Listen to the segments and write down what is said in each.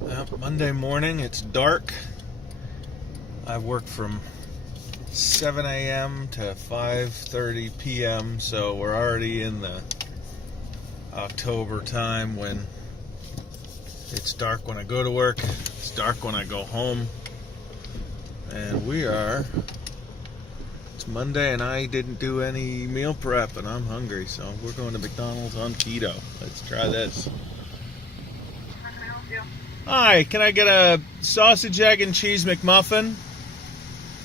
Monday morning, it's dark. I work from 7 a.m. to 5:30 p.m. so we're already in the October time when it's dark when I go to work, it's dark when I go home, and it's Monday and I didn't do any meal prep and I'm hungry, so we're going to McDonald's on keto. Let's try this. Hi, can I get a sausage, egg, and cheese McMuffin?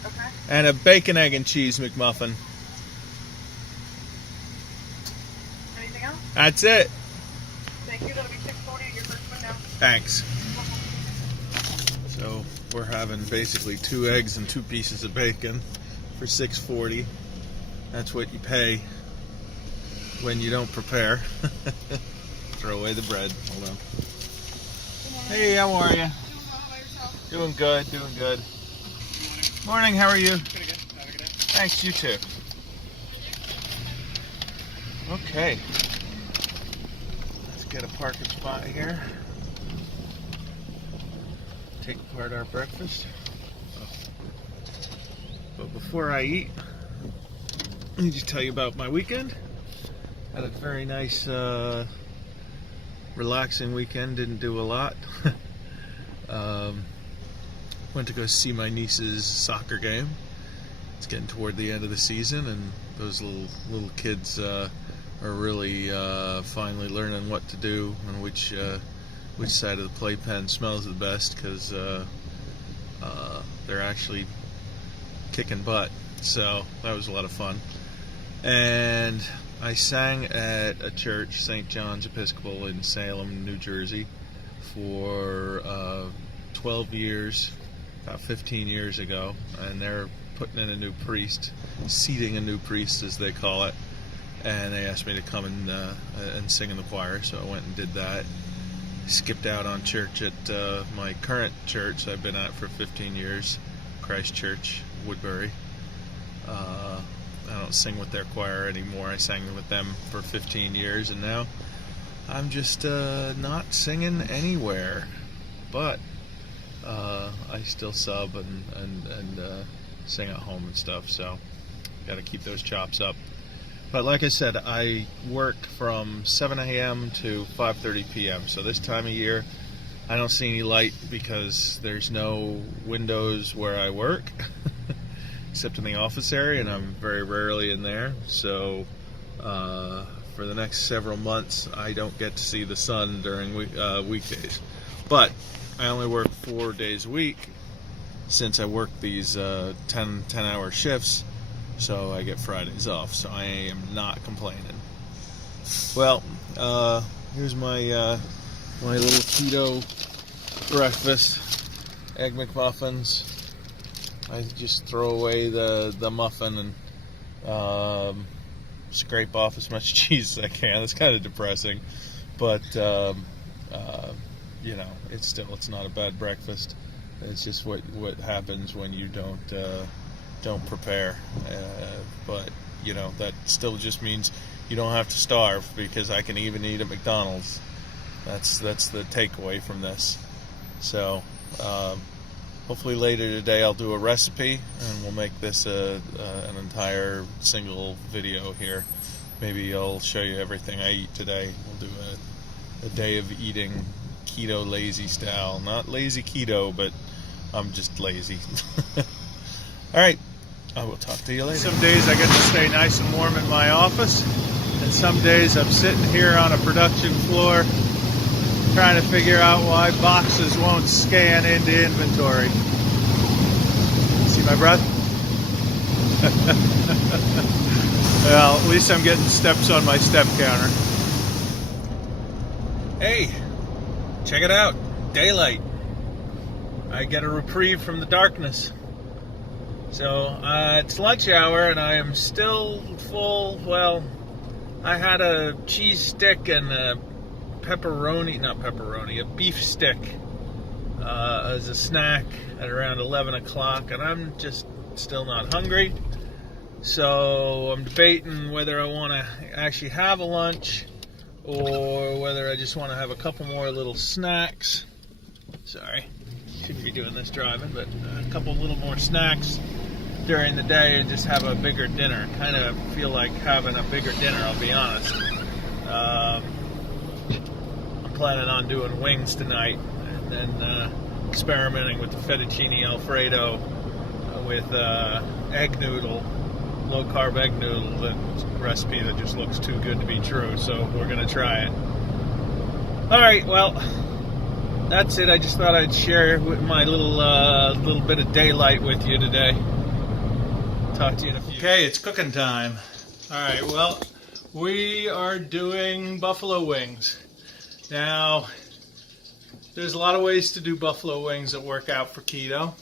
Okay. And a bacon, egg, and cheese McMuffin. Anything else? That's it. Thank you. That'll be $6.40 your first one now. Thanks. So we're having basically 2 eggs and 2 pieces of bacon for $6.40. That's what you pay when you don't prepare. Throw away the bread. Hold on. Hey, how are you? Doing well. How about yourself? Doing good, doing good. Morning, how are you? Pretty good. Have a good day. Thanks, you too. Okay. Let's get a parking spot here. Take apart our breakfast. But before I eat, let me just tell you about my weekend. Had a very nice, relaxing weekend. Didn't do a lot. Went to go see my niece's soccer game. It's getting toward the end of the season, and those little kids are really finally learning what to do and which side of the playpen smells the best, because they're actually kicking butt. So that was a lot of fun. And I sang at a church, St. John's Episcopal in Salem, New Jersey, for 12 years, about 15 years ago, and they're putting in a new priest, seating a new priest as they call it, and they asked me to come and sing in the choir, so I went and did that. Skipped out on church at my current church I've been at for 15 years, Christ Church, Woodbury. I don't sing with their choir anymore. I sang with them for 15 years, and now I'm just not singing anywhere. But I still sub and sing at home and stuff, so got to keep those chops up. But like I said, I work from 7 a.m. to 5:30 p.m. So this time of year, I don't see any light because there's no windows where I work, except in the office area, and I'm very rarely in there. So for the next several months, I don't get to see the sun during weekdays. But I only work 4 days a week since I work these 10-hour shifts. So I get Fridays off, so I am not complaining. Well, here's my my little keto breakfast. Egg McMuffins. I just throw away the muffin and scrape off as much cheese as I can. It's kind of depressing, but you know, it's not a bad breakfast. It's just what happens when you don't prepare, but you know, that still just means you don't have to starve, because I can even eat at McDonald's. That's the takeaway from this. So hopefully later today I'll do a recipe, and we'll make this an entire single video here. Maybe I'll show you everything I eat today. We'll do a day of eating keto lazy style. Not lazy keto, but I'm just lazy. Alright, I will talk to you later. Some days I get to stay nice and warm in my office, and some days I'm sitting here on a production floor trying to figure out why boxes won't scan into inventory. See my breath? Well, at least I'm getting steps on my step counter. Hey, check it out. Daylight. I get a reprieve from the darkness. So it's lunch hour and I am still full. Well, I had a cheese stick and a a beef stick as a snack at around 11 o'clock, and I'm just still not hungry. So I'm debating whether I want to actually have a lunch or whether I just want to have a couple more little snacks. Sorry, shouldn't be doing this driving, but a couple little more snacks during the day and just have a bigger dinner. Kind of feel like having a bigger dinner, I'll be honest. I'm planning on doing wings tonight and then experimenting with the fettuccine alfredo with egg noodle, low carb egg noodle. That's a recipe that just looks too good to be true, so we're gonna try it. Alright, well, that's it. I just thought I'd share with my little bit of daylight with you today. Talk to you in a few. Okay, it's cooking time. Alright, well, we are doing buffalo wings. Now, there's a lot of ways to do buffalo wings that work out for keto.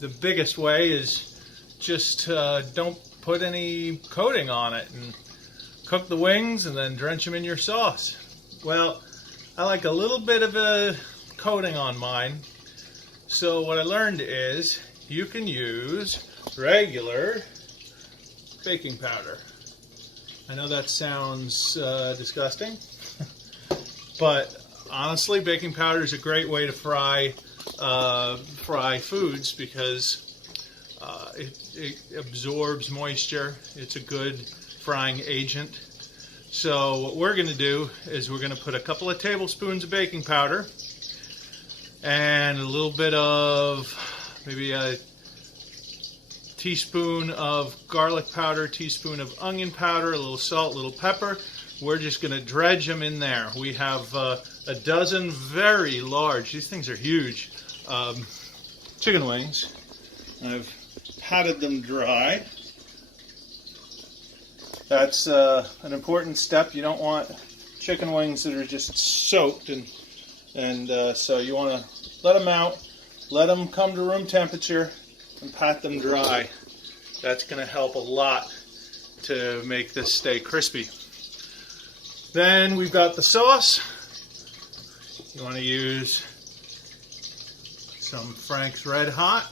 The biggest way is just don't put any coating on it and cook the wings and then drench them in your sauce. Well, I like a little bit of a coating on mine. So what I learned is you can use regular baking powder. I know that sounds disgusting, but honestly, baking powder is a great way to fry foods because it absorbs moisture. It's a good frying agent. So what we're going to do is we're going to put a couple of tablespoons of baking powder and a little bit of, maybe a teaspoon of garlic powder, teaspoon of onion powder, a little salt, a little pepper. We're just going to dredge them in there. We have a dozen very large, these things are huge, chicken wings. I've patted them dry. That's an important step. You don't want chicken wings that are just soaked, and so you want to let them out, let them come to room temperature, and pat them dry. That's going to help a lot to make this stay crispy. Then we've got the sauce. You want to use some Franks RedHot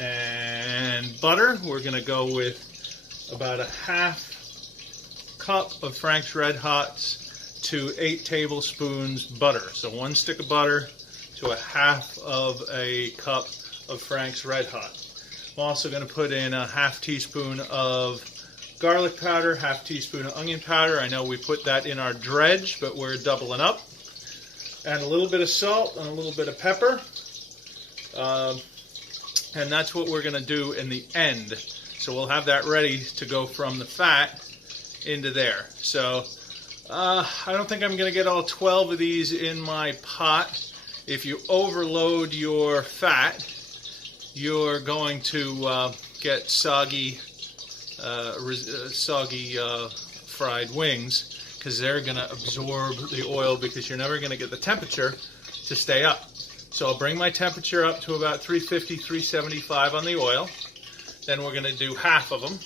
and butter. We're going to go with about a half cup of Franks RedHots to 8 tablespoons butter. So 1 stick of butter to a half of a cup of Franks RedHot. I'm also going to put in a half teaspoon of garlic powder, half teaspoon of onion powder. I know we put that in our dredge, but we're doubling up. And a little bit of salt and a little bit of pepper. And that's what we're going to do in the end. So we'll have that ready to go from the fat into there. So I don't think I'm going to get all 12 of these in my pot. If you overload your fat, you're going to get soggy fried wings, because they're going to absorb the oil because you're never going to get the temperature to stay up. So I'll bring my temperature up to about 350, 375 on the oil. Then we're going to do half of them,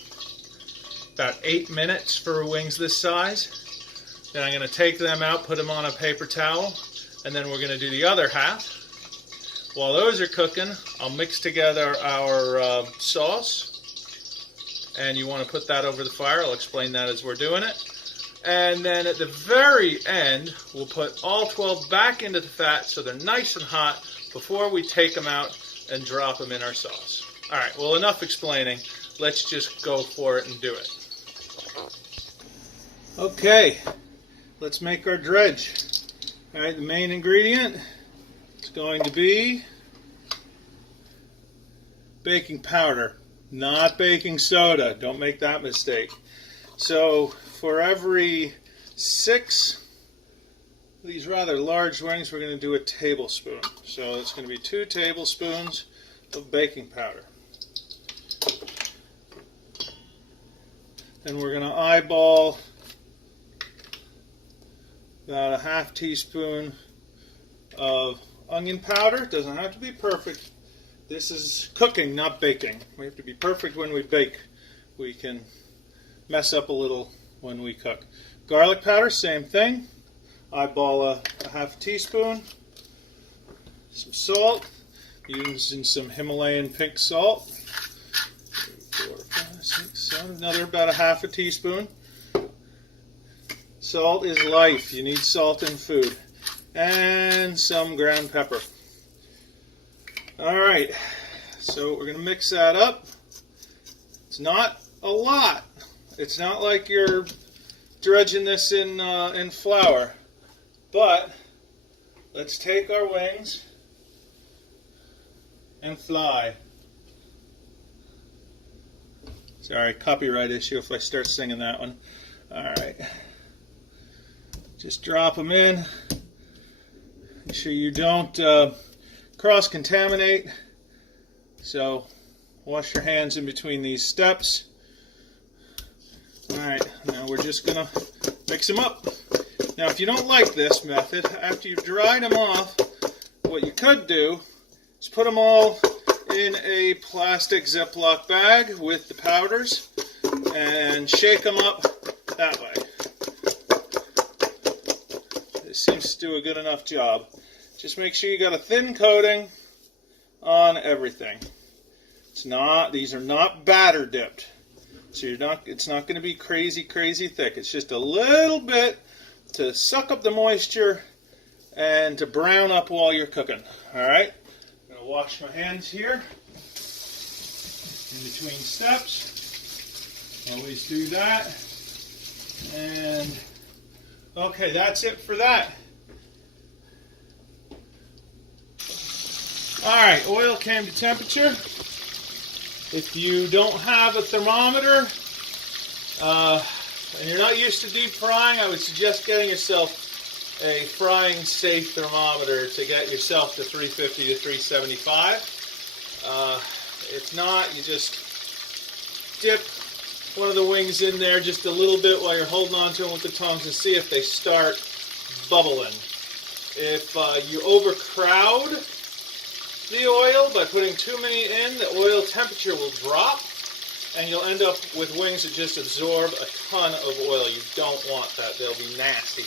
about 8 minutes for wings this size. Then I'm going to take them out, put them on a paper towel, and then we're going to do the other half. While those are cooking, I'll mix together our sauce, and you want to put that over the fire. I'll explain that as we're doing it. And then at the very end, we'll put all 12 back into the fat so they're nice and hot before we take them out and drop them in our sauce. All right, well, enough explaining. Let's just go for it and do it. Okay, let's make our dredge. All right, the main ingredient is going to be baking powder, not baking soda. Don't make that mistake. So for every 6 of these rather large wings, we're going to do a tablespoon. So it's going to be 2 tablespoons of baking powder. Then we're going to eyeball about a half teaspoon of onion powder. Doesn't have to be perfect. This is cooking, not baking. We have to be perfect when we bake. We can mess up a little when we cook. Garlic powder, same thing. Eyeball a half teaspoon. Some salt. Using some Himalayan pink salt. 3, 4, 5, 6, 7. Another about a half a teaspoon. Salt is life. You need salt in food. And some ground pepper. Alright, so we're going to mix that up. It's not a lot. It's not like you're dredging this in flour. But let's take our wings and fly. Sorry, copyright issue if I start singing that one. Alright. Just drop them in. Make sure you don't cross-contaminate. So, wash your hands in between these steps. Alright, now we're just going to mix them up. Now, if you don't like this method, after you've dried them off, what you could do is put them all in a plastic Ziploc bag with the powders and shake them up that way. This seems to do a good enough job. Just make sure you got a thin coating on everything. These are not batter dipped. So it's not going to be crazy thick. It's just a little bit to suck up the moisture and to brown up while you're cooking. Alright? I'm going to wash my hands here. In between steps. Always do that. And okay, that's it for that. Alright, oil came to temperature. If you don't have a thermometer and you're not used to deep frying, I would suggest getting yourself a frying safe thermometer to get yourself to 350 to 375. If not, you just dip one of the wings in there just a little bit while you're holding on to them with the tongs and see if they start bubbling. If you overcrowd the oil by putting too many in, the oil temperature will drop and you'll end up with wings that just absorb a ton of oil. You don't want that. They'll be nasty.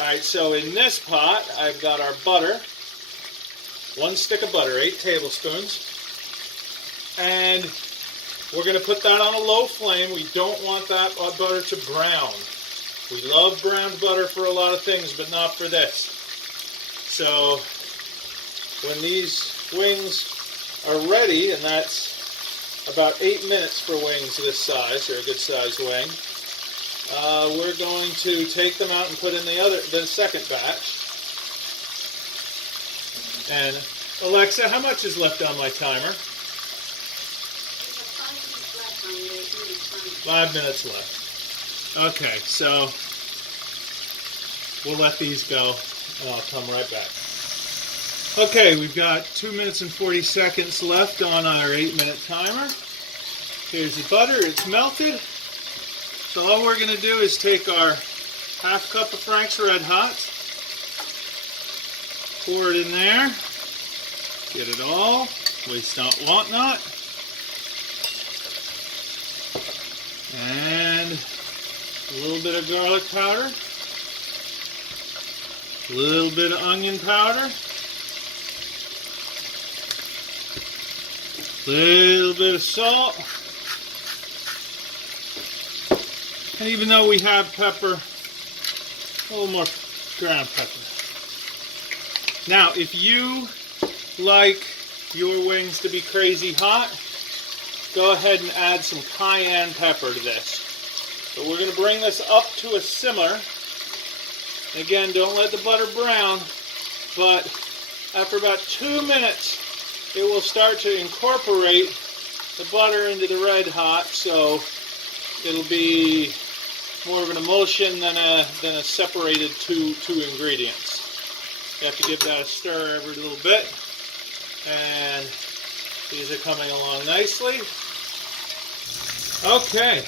Alright, so in this pot, I've got our butter. 1 stick of butter, 8 tablespoons. And we're going to put that on a low flame. We don't want that butter to brown. We love browned butter for a lot of things, but not for this. So when these wings are ready, and that's about 8 minutes for wings this size, or a good size wing, we're going to take them out and put in the second batch. And Alexa, how much is left on my timer? 5 minutes left. Okay, so we'll let these go and I'll come right back. Okay, we've got 2 minutes and 40 seconds left on our 8-minute timer. Here's the butter, it's melted. So all we're going to do is take our half cup of Franks RedHot, pour it in there, get it all, waste not, want not. And a little bit of garlic powder, a little bit of onion powder, a little bit of salt, and even though we have pepper, a little more ground pepper. Now, if you like your wings to be crazy hot, go ahead and add some cayenne pepper to this. But we're going to bring this up to a simmer. Again, don't let the butter brown, but after about 2 minutes, it will start to incorporate the butter into the RedHot, so it'll be more of an emulsion than a separated two ingredients. You have to give that a stir every little bit, and these are coming along nicely. Okay,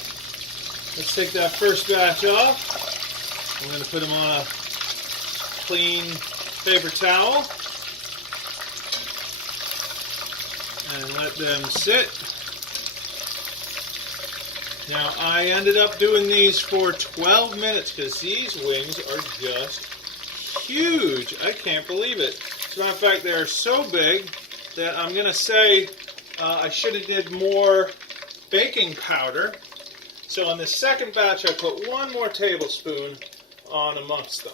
let's take that first batch off. I'm going to put them on a clean paper towel and let them sit. Now, I ended up doing these for 12 minutes because these wings are just huge. I can't believe it. As a matter of fact, they're so big that I'm going to say I should have did more baking powder. So on the second batch, I put 1 more tablespoon on amongst them.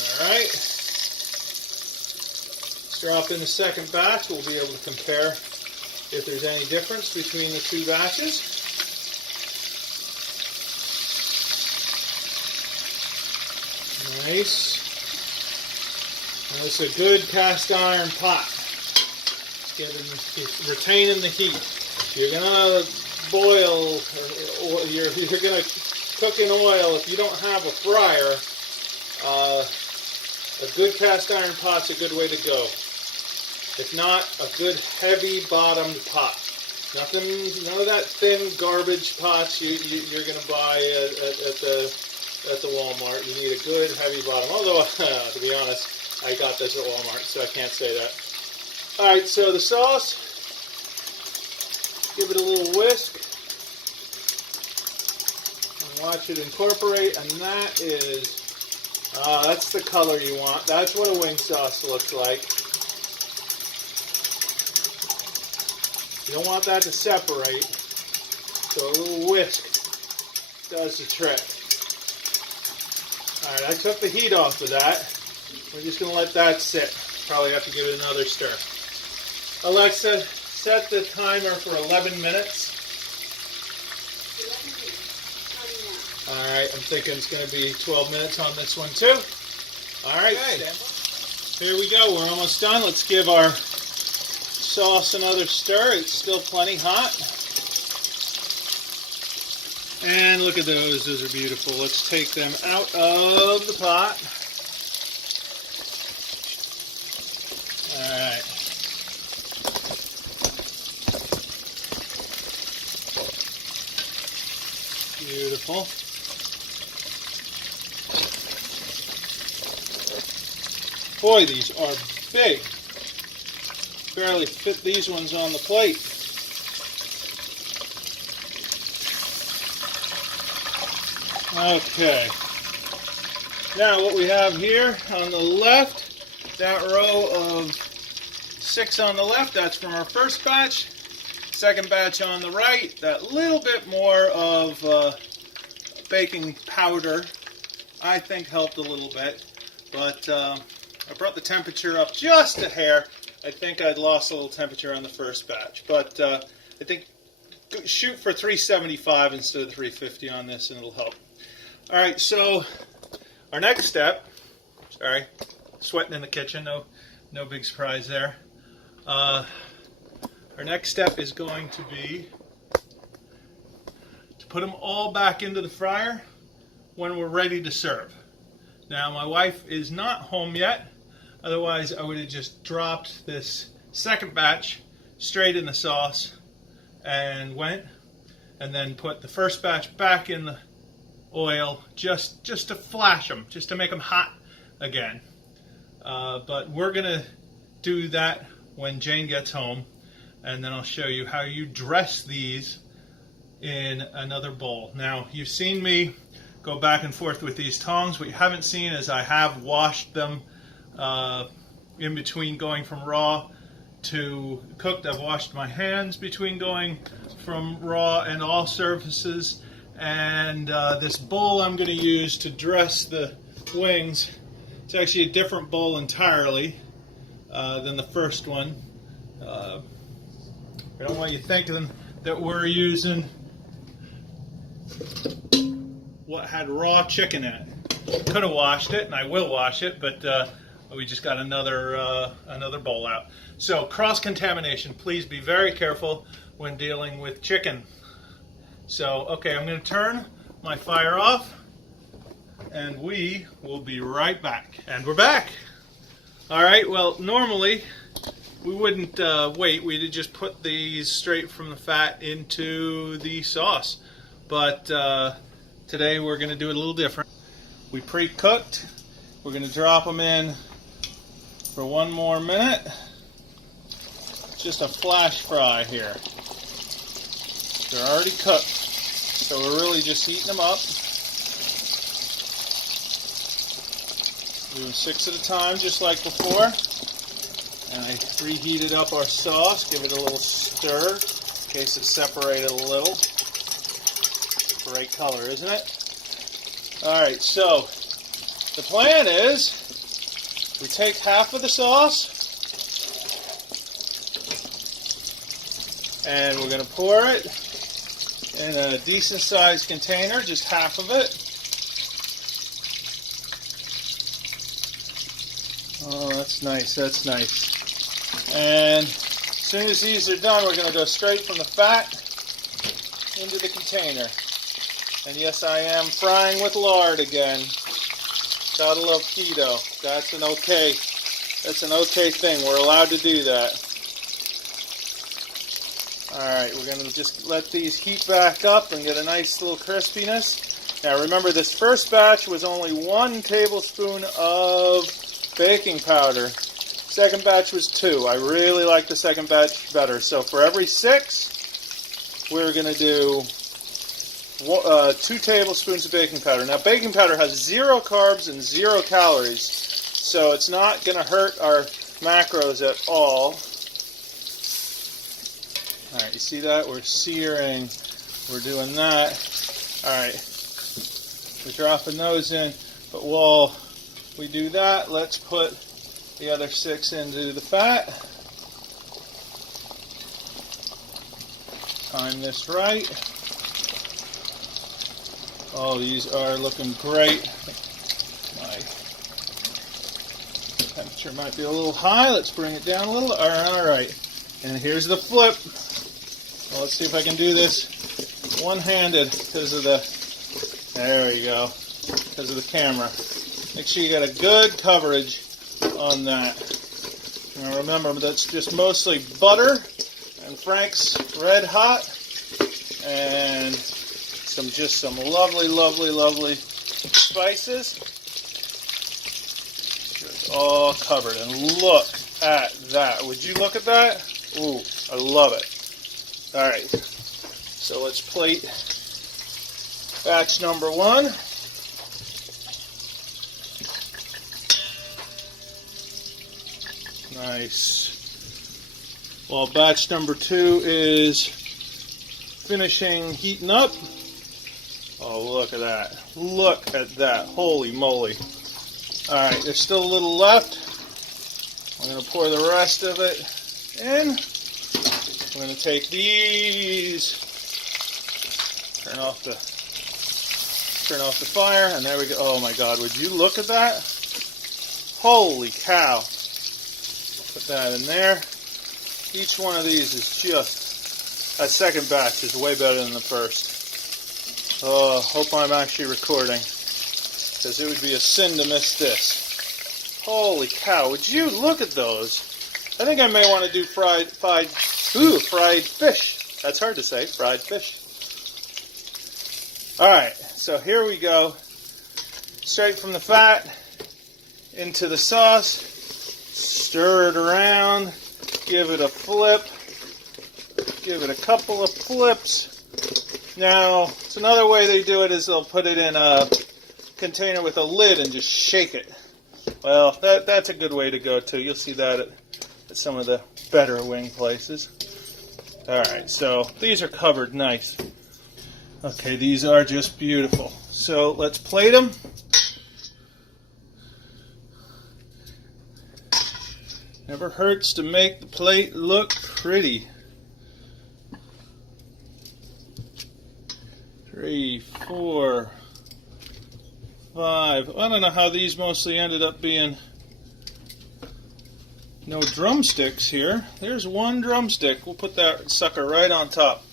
All right. Let's drop in the second batch. We'll be able to compare if there's any difference between the two batches. Nice. Now it's a good cast iron pot. Retaining the heat. You're gonna boil, or you're gonna cook in oil. If you don't have a fryer, a good cast iron pot's a good way to go. If not, a good heavy bottomed pot. None of that thin garbage pots you're gonna buy at the Walmart. You need a good heavy bottom. Although, to be honest, I got this at Walmart, so I can't say that. All right, so the sauce. Give it a little whisk. And watch it incorporate, and that is, that's the color you want. That's what a wing sauce looks like. You don't want that to separate, so a little whisk does the trick. All right, I took the heat off of that. We're just going to let that sit. Probably have to give it another stir. Alexa, set the timer for 11 minutes. All right, I'm thinking it's going to be 12 minutes on this one too. All right, here we go. We're almost done. Let's give our sauce another stir. It's still plenty hot. And look at those. Those are beautiful. Let's take them out of the pot. All right. Beautiful. Boy, these are big. Barely fit these ones on the plate. Okay. Now what we have here on the left, that row of 6 on the left, that's from our first batch. Second batch on the right, that little bit more of baking powder, I think helped a little bit. But I brought the temperature up just a hair. I think I'd lost a little temperature on the first batch. But I think shoot for 375 instead of 350 on this and it'll help. All right, so our next step, sorry, sweating in the kitchen, no big surprise there. Our next step is going to be to put them all back into the fryer when we're ready to serve. Now, my wife is not home yet. Otherwise, I would have just dropped this second batch straight in the sauce and then put the first batch back in the oil just to flash them, just to make them hot again. But we're going to do that when Jane gets home. And then I'll show you how you dress these in another bowl. Now, you've seen me go back and forth with these tongs. What you haven't seen is I have washed them in between going from raw to cooked. I've washed my hands between going from raw and all surfaces. And this bowl I'm going to use to dress the wings, it's actually a different bowl entirely than the first one. I don't want you thinking that we're using what had raw chicken in it. Could have washed it, and I will wash it, but we just got another bowl out. So cross-contamination, please be very careful when dealing with chicken. So, okay, I'm going to turn my fire off, and we will be right back. And we're back. All right, well, normally we wouldn't wait. We'd just put these straight from the fat into the sauce. But today we're going to do it a little different. We pre-cooked. We're going to drop them in for 1 more minute. Just a flash fry here. They're already cooked, so we're really just heating them up. Doing 6 at a time, just like before. And I reheated up our sauce. Give it a little stir in case it separated a little. Great color, isn't it? Alright, so the plan is we take half of the sauce and we're going to pour it in a decent sized container, just half of it. Oh, that's nice, that's nice. And as soon as these are done, we're going to go straight from the fat into the container. And yes, I am frying with lard again. Gotta love keto. That's an okay thing. We're allowed to do that. Alright, we're going to just let these heat back up and get a nice little crispiness. Now remember, this first batch was only 1 tablespoon of baking powder. Second batch was 2. I really like the second batch better. So for every 6, we're going to do 2 tablespoons of baking powder. Now baking powder has 0 carbs and 0 calories, so it's not going to hurt our macros at all. Alright, you see that? We're searing. We're doing that. Alright, we're dropping those in. But while we do that, let's put the other 6 into the fat. Time this right. Oh, these are looking great. My temperature might be a little high. Let's bring it down a little. Alright, and here's the flip. Well, let's see if I can do this one-handed because of the, there we go, because of the camera. Make sure you got a good coverage on that. Now remember, that's just mostly butter and Franks RedHot and some lovely, lovely, lovely spices. It's all covered, and look at that. Would you look at that? Ooh, I love it. Alright, so let's plate batch number 1. Nice. While batch number 2 is finishing heating up. Oh, look at that. Look at that. Holy moly. Alright, there's still a little left. I'm going to pour the rest of it in. I'm going to take these, turn off the fire, and there we go. Oh my God, would you look at that? Holy cow. Put that in there. Each one of these is just, that second batch is way better than the first. Oh, hope I'm actually recording, because it would be a sin to miss this. Holy cow, would you look at those? I think I may want to do fried fish. That's hard to say, fried fish. Alright, so here we go. Straight from the fat into the sauce. Stir it around. Give it a flip. Give it a couple of flips. Now, it's another way they do it is they'll put it in a container with a lid and just shake it. Well, that's a good way to go too. You'll see that at some of the better wing places. Alright, so these are covered nice. Okay, these are just beautiful. So let's plate them. Never hurts to make the plate look pretty. 3, 4, 5. I don't know how these mostly ended up being no drumsticks here. There's one drumstick. We'll put that sucker right on top.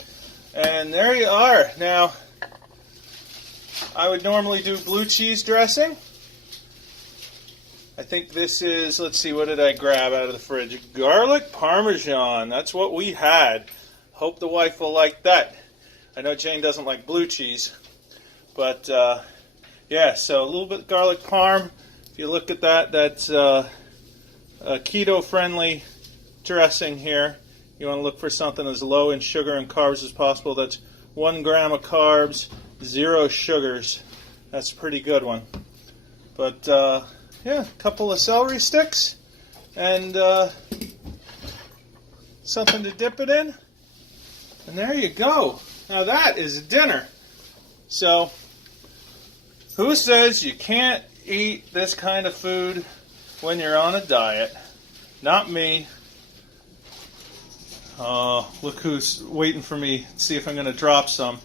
And there you are. Now, I would normally do blue cheese dressing. I think this is, let's see, what did I grab out of the fridge? Garlic Parmesan. That's what we had. Hope the wife will like that. I know Jane doesn't like blue cheese. But, yeah, so a little bit of garlic parm. If you look at that, that's a Keto Friendly dressing here. You want to look for something as low in sugar and carbs as possible. That's 1 gram of carbs, 0 sugars. That's a pretty good one. But, yeah, a couple of celery sticks and something to dip it in. And there you go. Now that is dinner. So, Who says you can't eat this kind of food when you're on a diet? Not me. Look who's waiting for me. See if I'm going to drop some.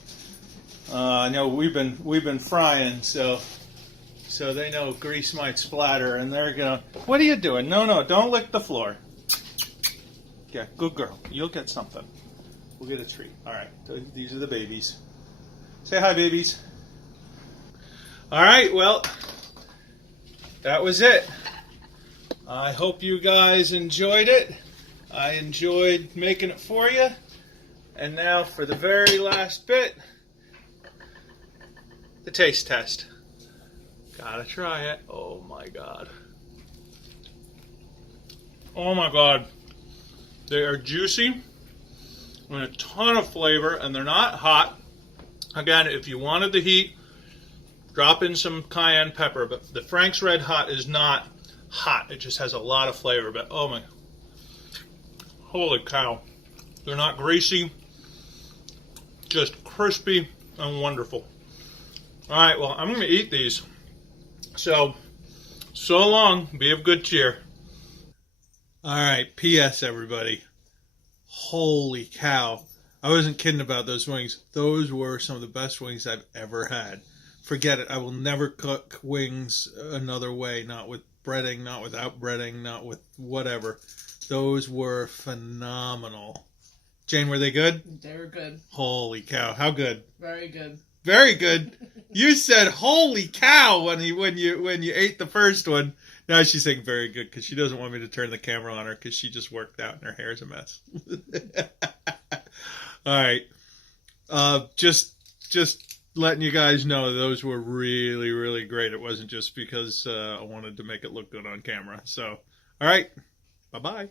I know we've been frying, so they know grease might splatter, and they're gonna. What are you doing? No, don't lick the floor. Yeah, good girl. You'll get something. We'll get a treat. All right, these are the babies. Say hi, babies. All right, well, that was it. I hope you guys enjoyed it. I enjoyed making it for you. And now for the very last bit, the taste test. Gotta try it. Oh my God. Oh my God. They are juicy and a ton of flavor, and they're not hot. Again, if you wanted the heat, drop in some cayenne pepper, but the Franks RedHot is not hot. It just has a lot of flavor, but oh my, holy cow. They're not greasy, just crispy and wonderful. All right, well, I'm going to eat these. So long. Be of good cheer. All right, P.S. everybody. Holy cow. I wasn't kidding about those wings. Those were some of the best wings I've ever had. Forget it. I will never cook wings another way. Not with breading, not without breading, not with whatever. Those were phenomenal. Jane, were they good? They were good. Holy cow. How good? Very good. Very good. You said "holy cow" when you ate the first one. Now she's saying "very good" because she doesn't want me to turn the camera on her because she just worked out and her hair's a mess. All right, just letting you guys know those were really, really great. It wasn't just because I wanted to make it look good on camera. So, all right, bye bye.